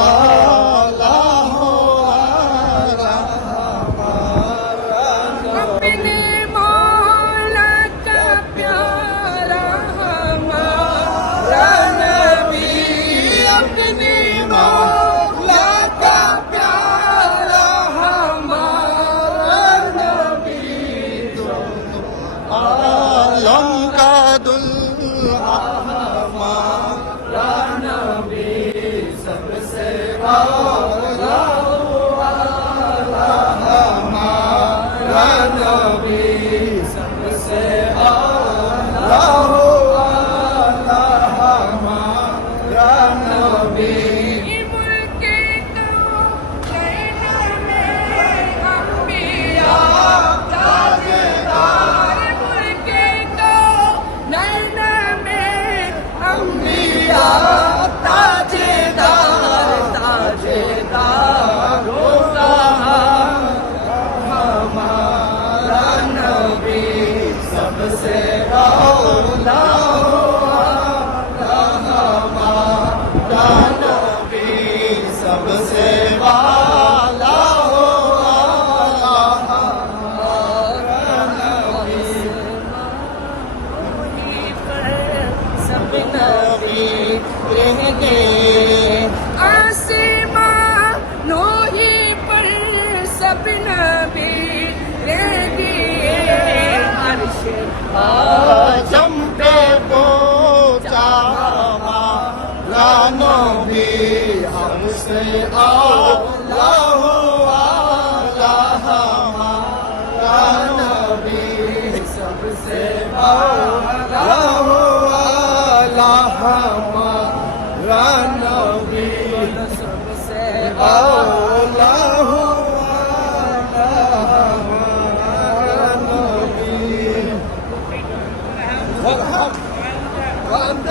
आला हो आला हमारा अपने मौला का प्यारा हमारा नबी, अपने मौला का प्यारा हमारा नबी आलम का दुल्हा हमारा नबी सबसे आला हमारा नबी सबसे आला हमारा नबी मुल्के तो नैना में अंबिया ताजदार, मुल्के तो नैना में अंबिया ताजदार, ताजदार होगा हमारा नबी सबसे आला हमारा नबी सबसे आला हमारा नबी सब नबी रहेंगे आसमानों ही पर सब नबी रहेंगे, अर्श आजम पे पहुंचा हमारा नबी हमसे आला आला हमारा नबी सबसे आला आला हमारा नबी सबसे आला आला हमारा नबी وأنت